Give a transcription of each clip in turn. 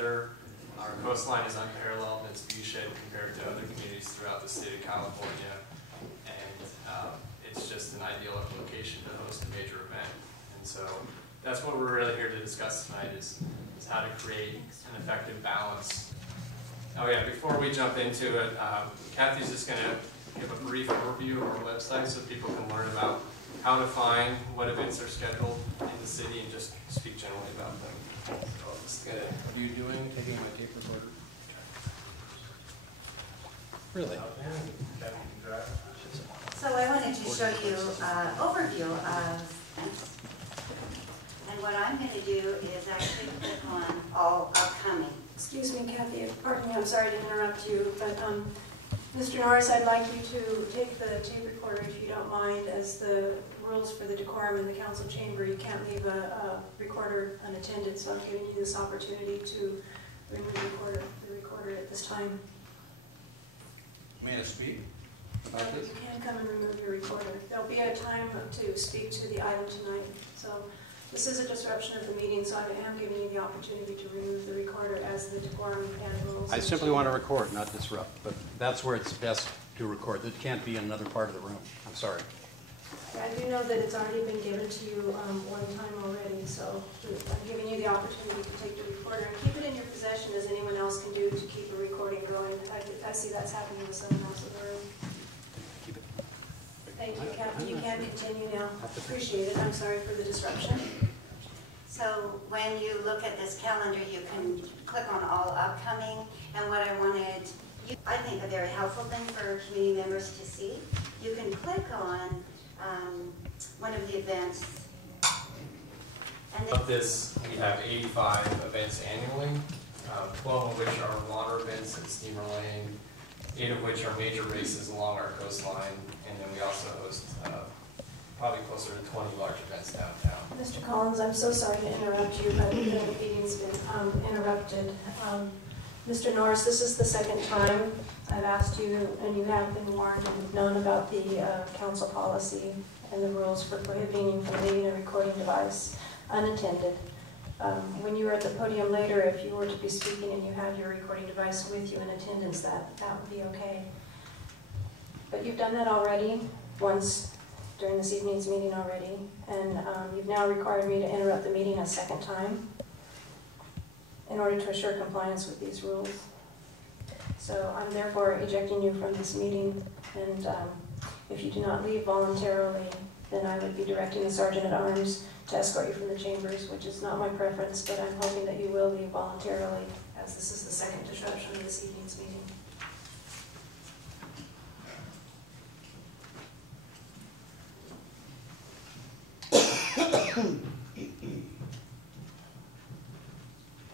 weather. Our coastline is unparalleled in its viewshed compared to other communities throughout the state of California, and it's just an ideal location to host a major event. And so that's what we're really here to discuss tonight is how to create an effective balance. Oh yeah, before we jump into it, Kathy's just going to give a brief overview of our website so people can learn about how to find what events are scheduled in the city and just speak generally about them. So I'm just going to, what are you doing? Taking my tape recorder. Really? So I wanted to show you an overview of, and what I'm going to do is actually click on all upcoming. Excuse me, Kathy, pardon me, I'm sorry to interrupt you, but Mr. Norris, I'd like you to take the tape recorder, if you don't mind, as the rules for the decorum in the council chamber. You can't leave a recorder unattended, so I'm giving you this opportunity to remove the recorder at this time. May I speak? You can come and remove your recorder. There'll be a time to speak to the item tonight. So this is a disruption of the meeting, so I am giving you the opportunity to remove the recorder as the decorum and rules. I simply want to record, not disrupt, but that's where it's best to record. It can't be in another part of the room. I'm sorry. I do know that it's already been given to you one time already, so I'm giving you the opportunity to take the recorder and keep it in your possession as anyone else can do to keep a recording going. I see that's happening with someone else in the room. Keep it. Thank you, Captain. You can continue now. Appreciate it. I'm sorry for the disruption. So when you look at this calendar, you can click on all upcoming, and what I wanted, I think a very helpful thing for community members to see, you can click on one of the events. And Of this, we have 85 events annually, 12 of which are water events at Steamer Lane, 8 of which are major races along our coastline, and then we also host probably closer to 20 large events downtown. Mr. Collins, I'm so sorry to interrupt you, but the meeting's been interrupted. Mr. Norris, this is the second time I've asked you, and you have been warned and known about the council policy and the rules for prohibiting you from leaving a recording device unattended. When you were at the podium later, if you were to be speaking and you have your recording device with you in attendance, that would be okay. But you've done that already once during this evening's meeting already, and you've now required me to interrupt the meeting a second time in order to assure compliance with these rules. So I'm therefore ejecting you from this meeting, and if you do not leave voluntarily, then I would be directing the Sergeant at Arms to escort you from the chambers, which is not my preference, but I'm hoping that you will leave voluntarily, as this is the second disruption of this evening's meeting.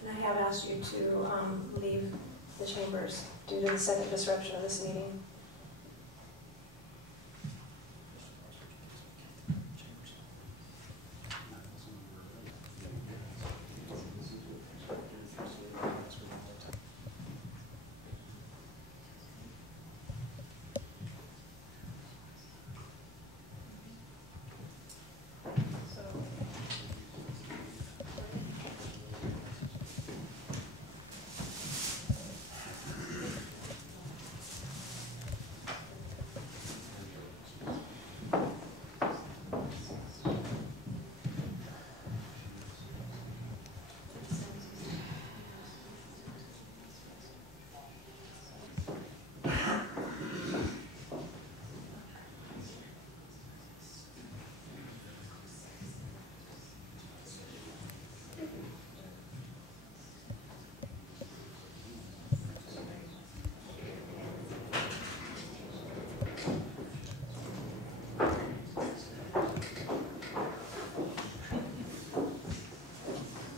And I have asked you to leave the chambers due to the second disruption of this meeting.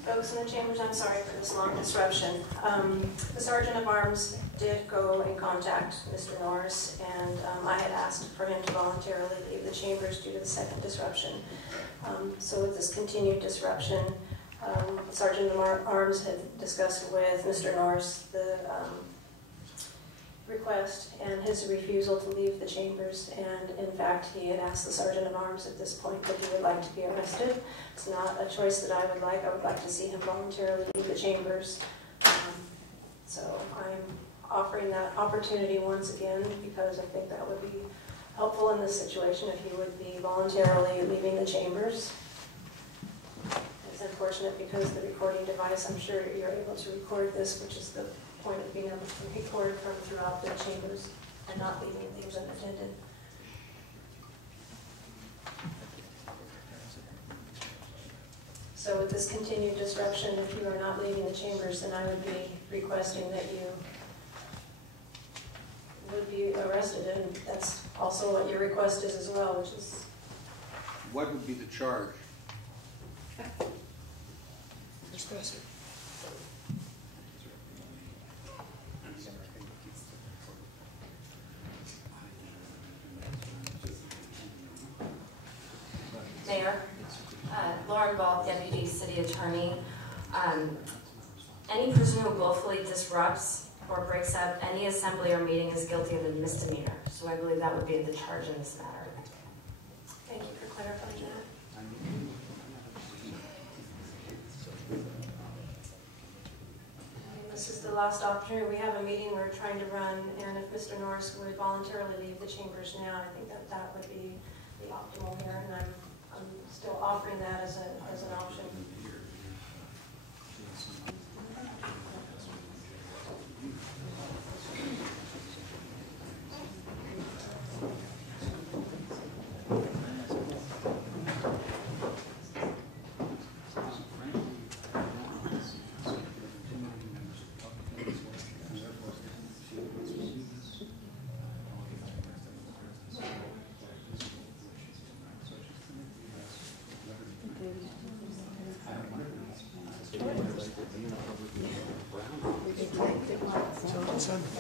Folks in the chambers, I'm sorry for this long disruption. The Sergeant of Arms did go and contact Mr. Norris, and I had asked for him to voluntarily leave the chambers due to the second disruption. So with this continued disruption, Sergeant of Arms had discussed with Mr. Norris the request and his refusal to leave the chambers, and in fact he had asked the Sergeant of Arms at this point that he would like to be arrested. It's not a choice that I would like to see him voluntarily leave the chambers. So I'm offering that opportunity once again because I think that would be helpful in this situation if you would be voluntarily leaving the chambers. It's unfortunate because the recording device, I'm sure you're able to record this, which is the point of being able to record from throughout the chambers and not leaving things unattended. So with this continued disruption, if you are not leaving the chambers, then I would be requesting that you would be arrested, and that's also what your request is as well, which is... What would be the charge? Discuss it. Mayor, Lauren Ball, Deputy City Attorney. Any person who willfully disrupts or breaks up any assembly or meeting is guilty of a misdemeanor. So I believe that would be the charge in this matter. Thank you for clarifying that. This is the last opportunity. We have a meeting we're trying to run, and if Mr. Norse would voluntarily leave the chambers now, I think that that would be the optimal here, and I'm still offering that as an option.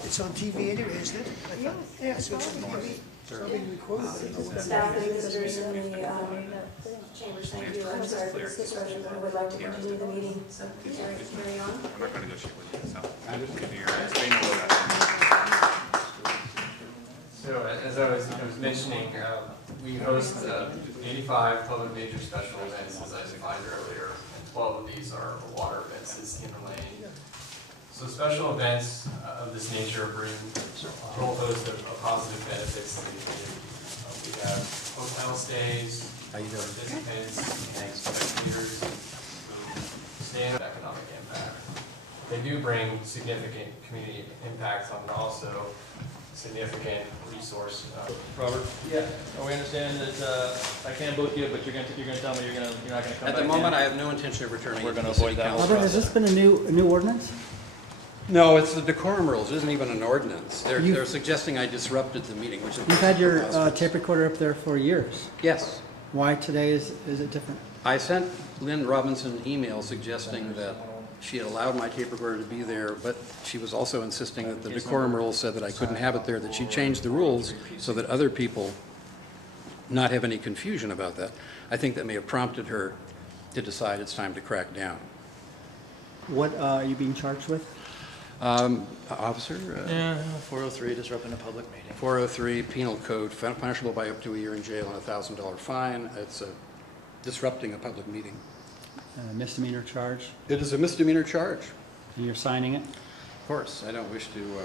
It's on TV anyway, isn't it? Yeah, so it's on TV. It's being recorded. Staff and visitors in the chambers, thank you. I'm sorry for this disruption, but I would like to continue the meeting, so carry on. I'm not going to negotiate with you, so I'm just giving your explaining all that. So as I was mentioning, we host 85 public major special events, as I defined earlier, and 12 of these are water events, as in the lane. So special events of this nature bring a whole host of positive benefits to the community. We have hotel stays, participants, spectators who stand with economic impact. They do bring significant community impact on, but also significant resource. Robert? Yeah. We understand that I can't book you, but you're going to tell me you're not going to come back. At the moment, I have no intention of returning. We're going to avoid that. Robert, has this been a new ordinance? No, it's the decorum rules. It isn't even an ordinance. They're suggesting I disrupted the meeting, which is... You've had your tape recorder up there for years. Yes. Why today is it different? I sent Lynn Robinson an email suggesting that she had allowed my tape recorder to be there, but she was also insisting that the decorum rules said that I couldn't have it there, that she changed the rules so that other people not have any confusion about that. I think that may have prompted her to decide it's time to crack down. What are you being charged with? Officer? Yeah, 403, disrupting a public meeting. 403, penal code, punishable by up to a year in jail and a $1,000 fine. It's disrupting a public meeting. A misdemeanor charge? It is a misdemeanor charge. And you're signing it? Of course, I don't wish to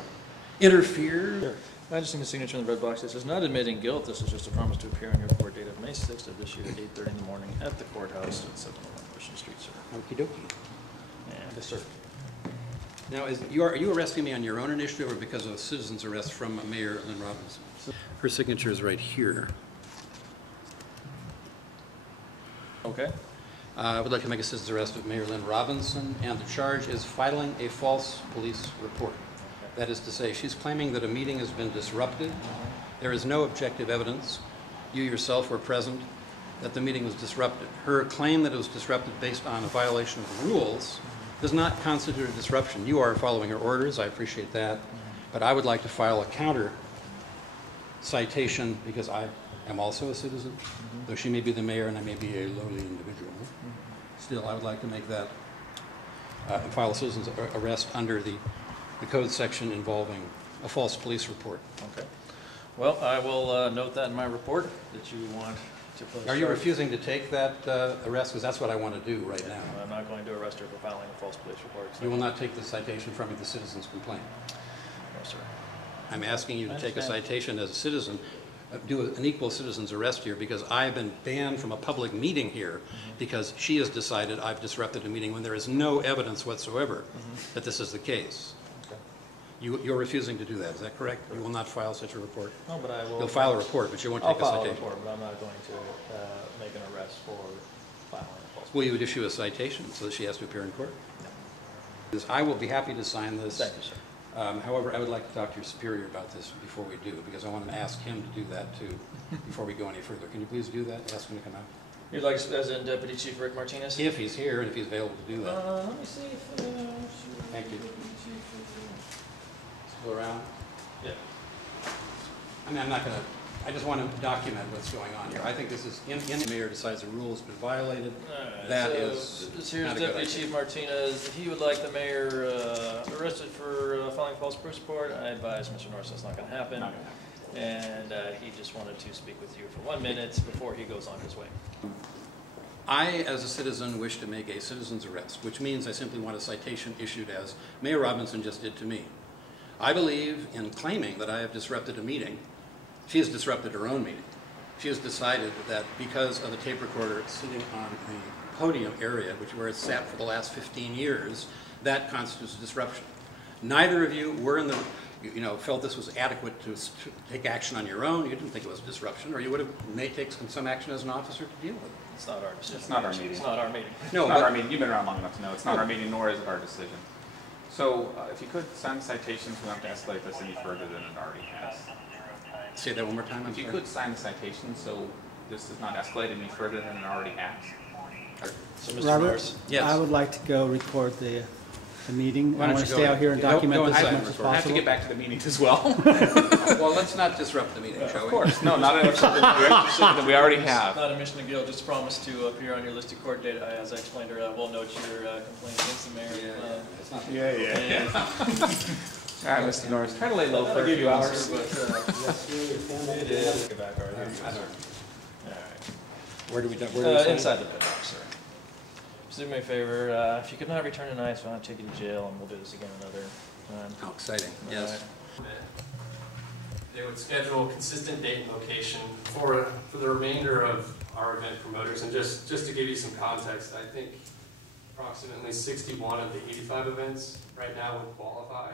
interfere. Sure. I just need a signature in the red box. This is not admitting guilt. This is just a promise to appear on your court date of May 6th of this year at 8:30 in the morning at the courthouse at 701 Christian Street, sir. Okie dokie. And Yes, sir. Now, are you arresting me on your own initiative or because of a citizen's arrest from Mayor Lynn Robinson? Her signature is right here. okay. I would like to make a citizen's arrest of Mayor Lynn Robinson, and the charge is filing a false police report. That is to say, she's claiming that a meeting has been disrupted. There is no objective evidence. You yourself were present that the meeting was disrupted. Her claim that it was disrupted based on a violation of the rules does not constitute a disruption. You are following her orders. I appreciate that. But I would like to file a counter citation because I am also a citizen, though she may be the mayor and I may be a lowly individual. Still, I would like to make that, file a citizen's arrest under the code section involving a false police report. Okay. Well, I will note that in my report that you want to post. Are you refusing to take that arrest? Because that's what I want to do right now. I'm not going to arrest her for filing a false police report. You will not take the citation from me, the citizen's complaint. No, sir. I'm asking you to take a understand. citation as a citizen, do an equal citizen's arrest here, because I have been banned from a public meeting here because she has decided I've disrupted a meeting when there is no evidence whatsoever that this is the case. Okay. You're refusing to do that, is that correct? You will not file such a report? No, but I will. You'll file a report, but you won't I'll take a file a citation? report, but I'm not going to make an arrest for filing a false. Will you issue a citation so that she has to appear in court? No. I will be happy to sign this. Thank you, sir. However, I would like to talk to your superior about this before we do, because I want to ask him to do that too before we go any further. Can you please do that? Ask him to come out. You'd like, as in Deputy Chief Rick Martinez? If he's here and if he's available to do that. Let me see if. Thank you. Still around? Yeah. I mean, I'm not going to, I just want to document what's going on here. I think this is, in the mayor decides the rule has been violated. Alright, That so is here's not a good Deputy idea. Chief Martinez. He would like the mayor arrested for filing false police report. I advise Mr. Norse that's not going to happen. And he just wanted to speak with you for 1 minute before he goes on his way. I, as a citizen, wish to make a citizen's arrest, which means I simply want a citation issued as Mayor Robinson just did to me. I believe in claiming that I have disrupted a meeting. She has disrupted her own meeting. She has decided that because of the tape recorder sitting on the podium area, where it's sat for the last 15 years, that constitutes disruption. Neither of you were in the, felt this was adequate to take action on your own. You didn't think it was disruption, or you would have taken some action as an officer to deal with it. It's not our decision. It's not our meeting. It's not our meeting. No, It's not but our meeting. You've been around long enough to know. It's not our meeting, nor is it our decision. So if you could sign the citations, we don't have to escalate this any further than it already has. say that one more time. I'm If you sorry. could sign the citation so this does not escalate any further than it already has. So Mr. Robert, Norse. Yes. I would like to go record the meeting. Why I don't want to you stay go out here and ahead. Go document this inside as and much as record. I have to possible. get back to the meeting as well. Well, let's not disrupt the meeting, shall we? Of course. No, not something that we already have. Not a mission to guilt, just promise to appear on your listed court date. As I explained earlier, we'll note your complaint against the mayor. It's not Yeah. All right, Mr. Norris, try to lay low for I'll a give few you hours. answer, but it is. Get back, all right. All right. Where do we sign? Inside the bedrock, sir. Just do me a favor, if you could not return tonight, so I'll take you to jail, and we'll do this again another time. How exciting, yes. They would schedule a consistent date and location for the remainder of our event promoters. And just to give you some context, I think approximately 61 of the 85 events right now would qualify